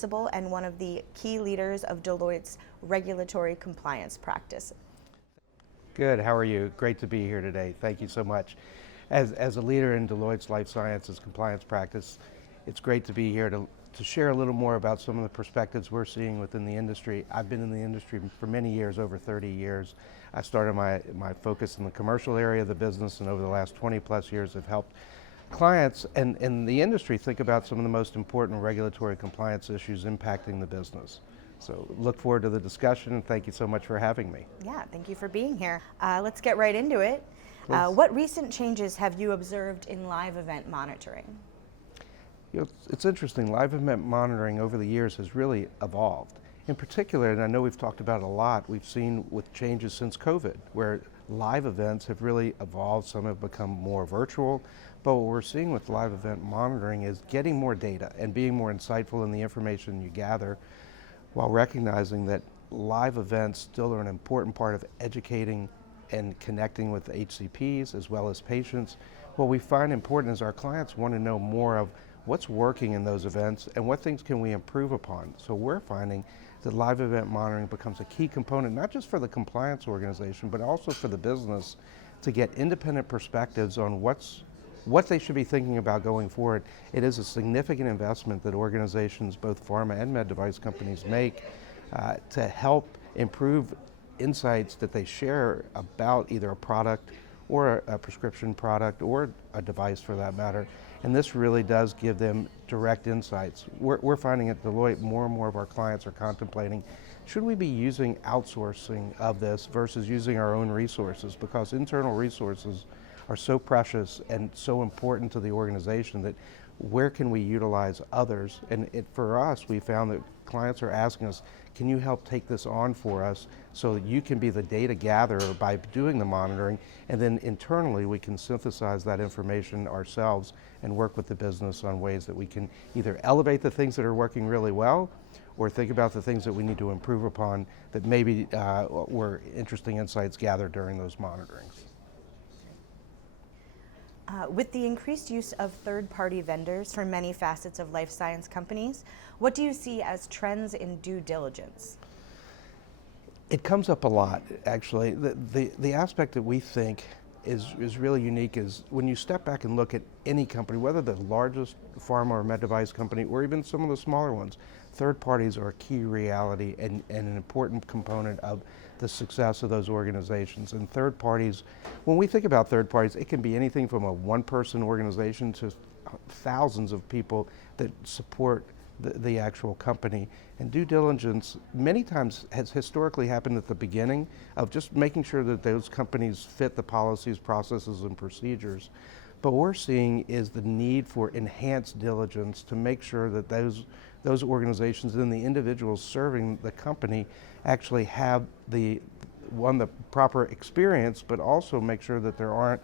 principal and one of the key leaders of Deloitte's regulatory compliance practice. Good, how are you? Great to be here today. Thank you so much. As a leader in Deloitte's life sciences compliance practice, it's great to be here to share a little more about some of the perspectives we're seeing within the industry. I've been in the industry for many years, over 30 years. I started my focus in the commercial area of the business, and over the last 20 plus years have helped clients and the industry think about some of the most important regulatory compliance issues impacting the business. So look forward to the discussion, and thank you so much for having me. Yeah, thank you for being here. Let's get right into it. What recent changes have you observed in live event monitoring? You know, it's interesting, live event monitoring over the years has really evolved. In particular, and I know we've talked about it a lot, we've seen with changes since COVID, where live events have really evolved. Some have become more virtual, but what we're seeing with live event monitoring is getting more data and being more insightful in the information you gather, while recognizing that live events still are an important part of educating and connecting with HCPs as well as patients. What we find important is our clients want to know more of what's working in those events and what things can we improve upon. So we're finding that live event monitoring becomes a key component, not just for the compliance organization, but also for the business to get independent perspectives on what they should be thinking about going forward. It is a significant investment that organizations, both pharma and med device companies, make to help improve insights that they share about either a product or a prescription product or a device for that matter. And this really does give them direct insights. We're finding at Deloitte more and more of our clients are contemplating, should we be using outsourcing of this versus using our own resources? Because internal resources are so precious and so important to the organization that where can we utilize others? And for us, we found that clients are asking us, can you help take this on for us so that you can be the data gatherer by doing the monitoring, and then internally we can synthesize that information ourselves and work with the business on ways that we can either elevate the things that are working really well or think about the things that we need to improve upon that maybe were interesting insights gathered during those monitorings. With the increased use of third-party vendors for many facets of life science companies, what do you see as trends in due diligence? It comes up a lot, actually. The aspect that we think is really unique is when you step back and look at any company, whether the largest pharma or med device company or even some of the smaller ones, third parties are a key reality and an important component of the success of those organizations. And third parties, when we think about third parties, it can be anything from a one-person organization to thousands of people that support the actual company. And due diligence many times has historically happened at the beginning of just making sure that those companies fit the policies, processes, and procedures. But what we're seeing is the need for enhanced diligence to make sure that those organizations and the individuals serving the company actually have the proper experience, but also make sure that there aren't,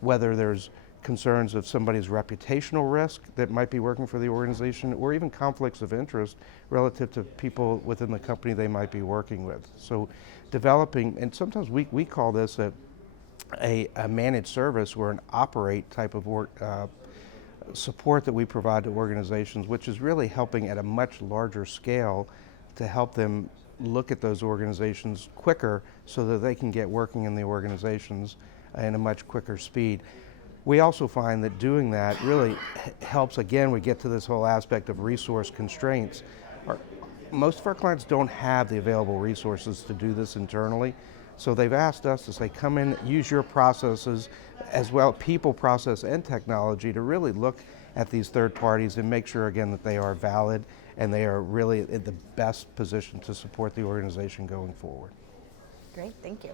whether there's concerns of somebody's reputational risk that might be working for the organization, or even conflicts of interest relative to people within the company they might be working with. So developing, and sometimes we call this a managed service or an operate type of support that we provide to organizations, which is really helping at a much larger scale to help them look at those organizations quicker so that they can get working in the organizations in a much quicker speed. We also find that doing that really helps, again, we get to this whole aspect of resource constraints. Most of our clients don't have the available resources to do this internally, so they've asked us to say, come in, use your processes as well, people, process, and technology to really look at these third parties and make sure, again, that they are valid and they are really in the best position to support the organization going forward. Great, thank you.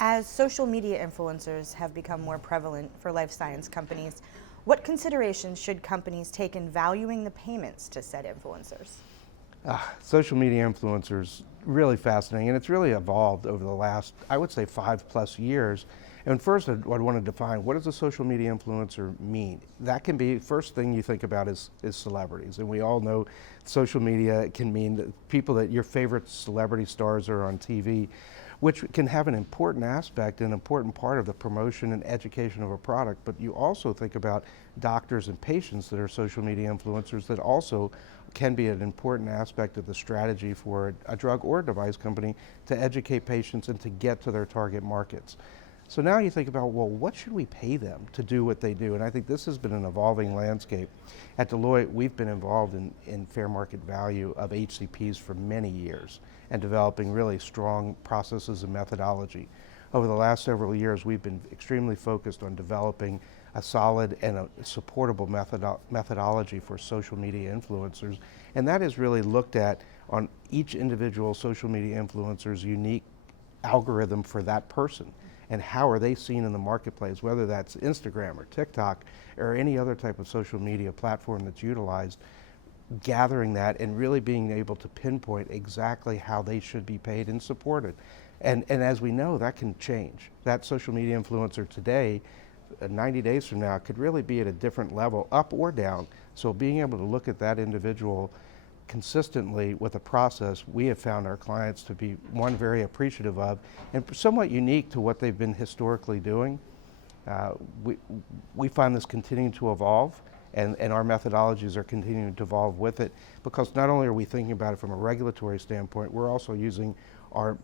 As social media influencers have become more prevalent for life science companies, what considerations should companies take in valuing the payments to said influencers? Social media influencers, really fascinating, and it's really evolved over the last, I would say, 5+ years. And first, I'd want to define, what does a social media influencer mean? That can be, first thing you think about is celebrities. And we all know social media can mean that people that your favorite celebrity stars are on TV. which can have an important aspect, an important part of the promotion and education of a product. But you also think about doctors and patients that are social media influencers that also can be an important aspect of the strategy for a drug or device company to educate patients and to get to their target markets. So now you think about, well, what should we pay them to do what they do? And I think this has been an evolving landscape. At Deloitte, we've been involved in fair market value of HCPs for many years and developing really strong processes and methodology. Over the last several years, we've been extremely focused on developing a solid and a supportable methodology for social media influencers. And that is really looked at on each individual social media influencer's unique algorithm for that person. And how are they seen in the marketplace, whether that's Instagram or TikTok or any other type of social media platform that's utilized, gathering that and really being able to pinpoint exactly how they should be paid and supported. And as we know, that can change. That social media influencer today, 90 days from now, could really be at a different level, up or down. So being able to look at that individual consistently with a process we have found our clients to be, one, very appreciative of and somewhat unique to what they've been historically doing. We find this continuing to evolve, and our methodologies are continuing to evolve with it, because not only are we thinking about it from a regulatory standpoint, we're also using our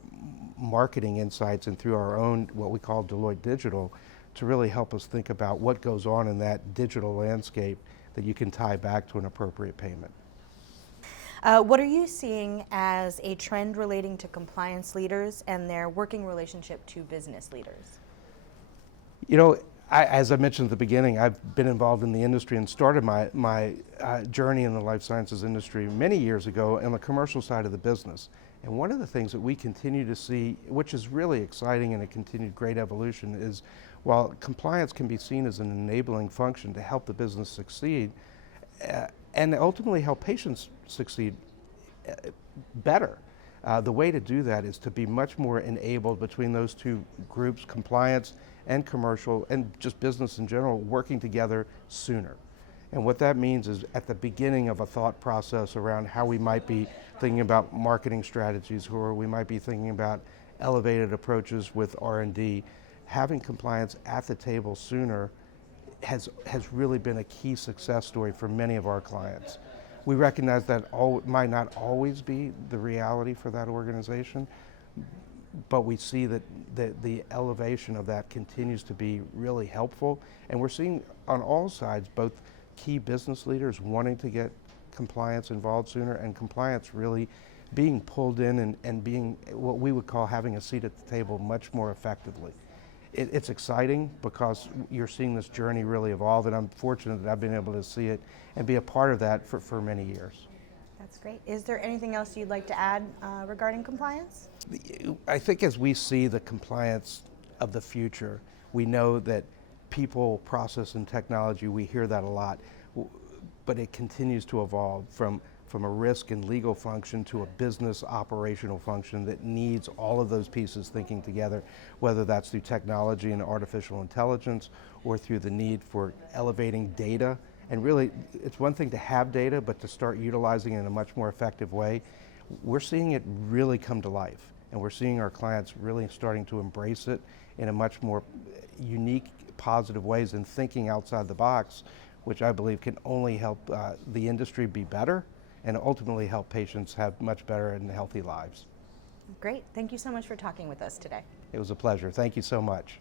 marketing insights and through our own, what we call Deloitte Digital, to really help us think about what goes on in that digital landscape that you can tie back to an appropriate payment. What are you seeing as a trend relating to compliance leaders and their working relationship to business leaders? You know, as I mentioned at the beginning, I've been involved in the industry and started my journey in the life sciences industry many years ago on the commercial side of the business. And one of the things that we continue to see, which is really exciting and a continued great evolution, is while compliance can be seen as an enabling function to help the business succeed, and ultimately help patients succeed better. The way to do that is to be much more enabled between those two groups, compliance and commercial and just business in general, working together sooner. And what that means is at the beginning of a thought process around how we might be thinking about marketing strategies, or we might be thinking about elevated approaches with R&D, having compliance at the table sooner has really been a key success story for many of our clients. We recognize that might not always be the reality for that organization, but we see that the elevation of that continues to be really helpful. And we're seeing on all sides, both key business leaders wanting to get compliance involved sooner, and compliance really being pulled in and being what we would call having a seat at the table much more effectively. It's exciting because you're seeing this journey really evolve, and I'm fortunate that I've been able to see it and be a part of that for many years. That's great. Is there anything else you'd like to add regarding compliance? I think as we see the compliance of the future, we know that people, process, and technology, we hear that a lot, but it continues to evolve from a risk and legal function to a business operational function that needs all of those pieces thinking together, whether that's through technology and artificial intelligence or through the need for elevating data. And really, it's one thing to have data, but to start utilizing it in a much more effective way. We're seeing it really come to life, and we're seeing our clients really starting to embrace it in a much more unique, positive ways, and thinking outside the box, which I believe can only help the industry be better and ultimately help patients have much better and healthy lives. Great. Thank you so much for talking with us today. It was a pleasure. Thank you so much.